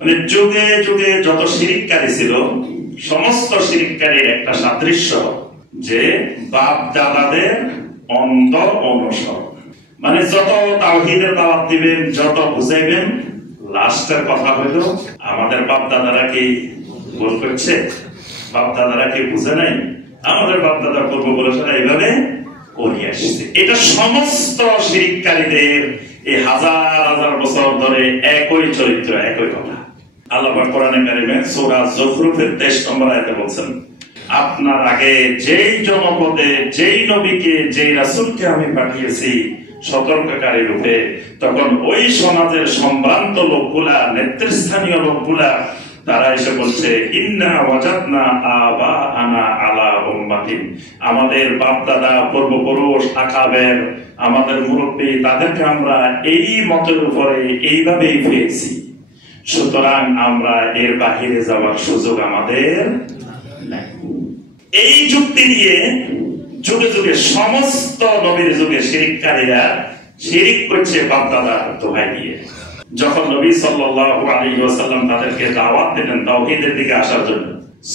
মানে যুগে যুগে যত শিরিককারী ছিল সমস্ত শিরিককারীর একটা সাদৃশ্য যে বাপ দাদাদের অন্ধ অনুসরণ। মানে যত তাওহীদের দাওয়াত দিবেন, যত বুঝাইবেন, লাস্টের কথা হইল আমাদের বাপ দাদারা কি ভুল করছে, বাপ দাদারা কি বুঝে নাই, আমাদের বাপ দাদার পূর্বপুরুষেরা এইভাবে করে আসছে। এটা সমস্ত শিরিককারীদের এই হাজার হাজার বছর ধরে একই চরিত্র, একই কথা। আল্লাহ পাক কোরআনে কারিমে সূরা যুখরুফের 23 নম্বর আয়াতে বলছেন, আপনার আগে যেই জনপদে যেই নবীকে যেই রাসূলকে আমি পাঠিয়েছি সতর্ককারী রূপে, তখন ওই সমাজের সম্ভ্রান্ত লোকগুলা, নেতৃস্থানীয় লোকগুলা তারা এসে বলছে ইন্না ওয়াজাদনা আবাআনা আলা উম্মাতিন, আমাদের বাপ দাদা পূর্বপুরুষ আকাবের আমাদের মুরব্বী তাদেরকে আমরা এই মতের উপরে এইভাবেই পেয়েছি, সুতরাং আমরা এর বাহিরে যাওয়ার সুযোগ আমাদের নাই। এই যুক্তি দিয়ে যুগে যুগে সমস্ত নবীর যুগে শিরিককারীরা শিরিক করছে বাপ দাদার দোহাই দিয়ে। যখন নবী সাল্লাল্লাহু আলাইহি ওয়াসাল্লাম তাদেরকে দাওয়াত দিলেন তাওহীদের দিকে আসার জন্য,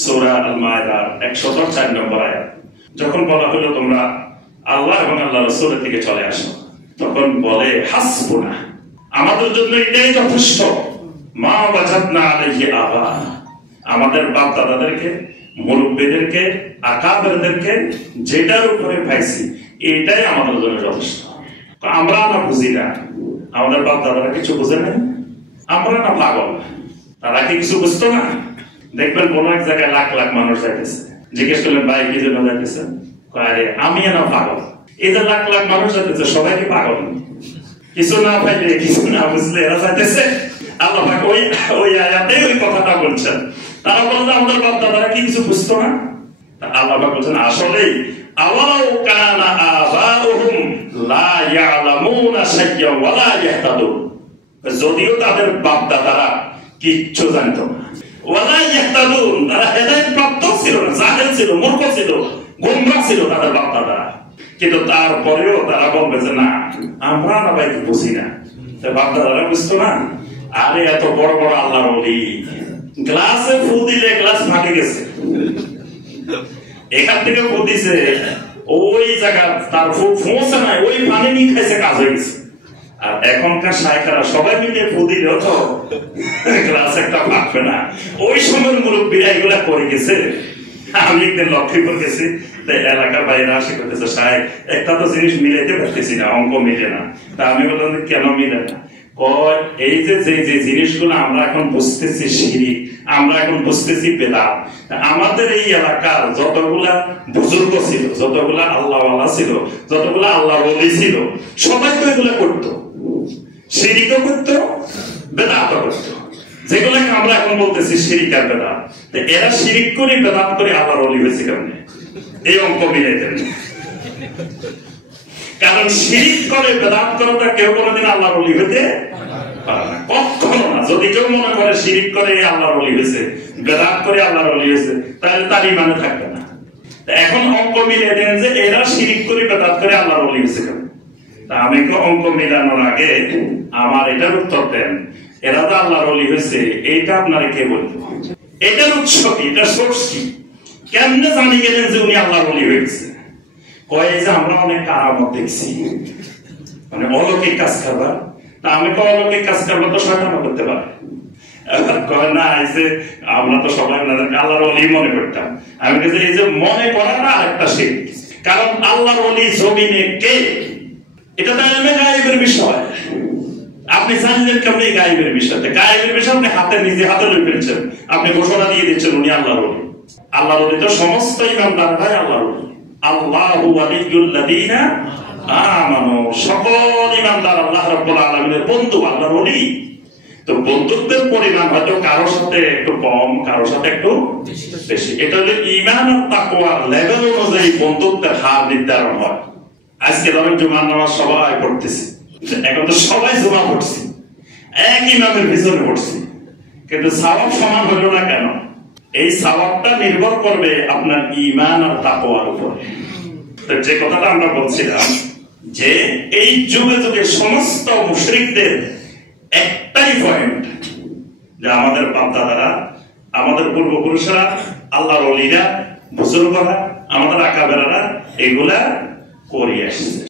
সূরা আল মায়দার 104 নম্বর আয়াত, যখন বলা হলো তোমরা আল্লাহ এবং আল্লাহর রাসূলের দিকে চলে আসো, তখন বলে হাসবুনা, আমাদের জন্য এটাই যথেষ্ট, মা ওয়াজাদনা আলাইহি আবা, আমাদের বাপ দাদাদেরকে, মুরব্বিদেরকে, আকাবেরদেরকে যেটার উপরে পাইছি এটাই আমাদের জন্য যথেষ্ট। আমরা না বুঝি না, আমাদের বাপ দাদারা কিছু বুঝে নাই, আমরা না পাগল, তারা কি কিছু বুঝতো না? দেখবেন কোন এক জায়গায় লাখ লাখ মানুষ যাইতেছে, জিজ্ঞেস করলেন ভাই কি জন্য যাইতেছে, আরে আমি না পাগল। এই যে লাখ লাখ মানুষ যাইতেছে সবাই কি পাগল? কিছু না পাইলে, কিছু না বুঝলে এরা যাইতেছে। আল্লাহ পাক ওই আয়াতে ওই কথাটা বলছেন, তারা বলছে আমাদের বাপ দাদারা কি কিছু বুঝতো না? আল্লাহ পাক বলছেন আসলেই আওয়ালাউ কানা আবাউহুম লা ইয়ালামুনা শাইয়্যা ওয়া লা ইয়াহতাদুন, যদিও তাদের বাপ দাদারা কিচ্ছু জানতো না, ওয়া লা ইয়াহতাদুন, তারা হেদায়েত প্রাপ্ত ছিল না, জাহেল ছিল, মূর্খ ছিল, গোমরা ছিল তাদের বাপ দাদারা, কিন্তু তারপরেও তারা বলবে যে না আমরা না ভাই বুঝি না। বাপ দাদারা বুঝতো না? আরে এত বড় বড় আল্লাহর ওলি গ্লাসে ফু দিলে গ্লাস ফাটে গেছে, এখান থেকে ফু দিছে ওই জায়গা তার ফু পৌঁছে নাই, ওই পানি নিয়ে খাইছে, কাজ হয়ে গেছে। আর এখনকার শায়খরা সবাই মিলে ফু দিলেও তো গ্লাস একটা ফাটবে না। ওই সময়ের মুরব্বীরা এগুলা করে গেছে। আমি একদিন লক্ষ্মীপুর গেছি, এলাকার বাইরে আসে করতেছে সাহেব একটা তো জিনিস মিলাইতে পারতেছি না, অঙ্ক মিলে না। তা আমি বললাম কেন মিলে না? এই যে যে জিনিসগুলো আমরা এখন বুঝতেছি শিরিক, আমরা এখন বুঝতেছি বেদাত, আমাদের এই এলাকার যতগুলা বুজুর্গ ছিল, যতগুলা আল্লাহওয়ালা ছিল, যতগুলা আল্লাহর ওলি ছিল, সবাই তো এগুলা করতো, শিরিকও করতো, বেদাতও করতো, যেগুলোকে আমরা এখন বলতেছি শিরিক আর বেদাত। এরা শিরিক করে বেদাত করে আল্লাহর ওলি হয়েছে কেমনে? এই অঙ্ক মিলাইতেন। কারণ শিরিক করে বেদাত করাটা কেউ কোনোদিন আল্লাহর ওলি হতে পারে না, কখনো না। যদি কেউ মনে করে শিরিক করে আল্লাহর ওলি হয়েছে, বেদাত করে আল্লাহর ওলি হয়েছে, তাহলে তার ঈমানে থাকবে না। এখন অঙ্ক মিলিয়ে দেন যে এরা শিরিক করে বেদাত করে আল্লাহর ওলি হয়েছে কেন? তা আমি অঙ্ক মিলানোর আগে আমার এটার উত্তর দেন, এরা তো আল্লাহর ওলি হয়েছে, এইটা আপনারা কে বলতো? এটার উৎস কি, এটার সোর্স কি? কেমনে জানি গেলেন যে উনি আল্লাহর ওলি হয়েছে? কয় যে আমরা অনেক কারামত দেখছি, মানে অলৌকিক কাজ করবার। তা আমি তো অলৌকিক কাজ করবো তো শয়তানও করতে পারে। কয় না এই যে আমরা তো সবাই আল্লাহর ওলি মনে করতাম। আমি বলছি এই যে মনে করাটা আরেকটা শিরক। কারণ আল্লাহর ওলি জমিনে কে, এটা তো ইলমে গায়েবের বিষয়। আপনি জানলেন কেমনি গায়েবের বিষয়? গায়েবের বিষয় আপনি হাতে নিজে হাতে লই ফেলছেন, আপনি ঘোষণা দিয়ে দিচ্ছেন উনি আল্লাহর ওলি। আল্লাহর ওলি তো সমস্ত ইমানদাররাই আল্লাহর ওলি। আল্লাহু ওয়ালিয়ুল্লাযীনা আমানু, সকল ইমানদার আল্লাহ রাব্বুল আলামিনের বন্ধু, আল্লাহর ওলি। তো বন্ধুত্বের পরিমাণ হয়তো কারোর সাথে একটু কম, কারোর সাথে একটু বেশি। এটা হলো ঈমান আর তাকওয়ার লেভেল অনুযায়ী বন্ধুত্বের হার নির্ধারণ হয়। আজকে ধরেন জুমার নামাজ সবাই পড়তেছি, এখন তো সবাই জুমা পড়ছি, এক ইমামের পিছনে পড়ছি, কিন্তু সওয়াব সমান হলো না কেন? এই সওয়াবটা নির্ভর করবে আপনার ঈমান আর তাকওয়ার উপরে। তো যে কথাটা আমরা বলছিলাম যে এই যুগে যুগে সমস্ত মুশরিকদের একটাই পয়েন্ট যে আমাদের বাপ-দাদারা, আমাদের পূর্বপুরুষরা, আল্লাহর ওলিরা, বুজুর্গরা, আমাদের আকাবেরারা এগুলা করে আসছে।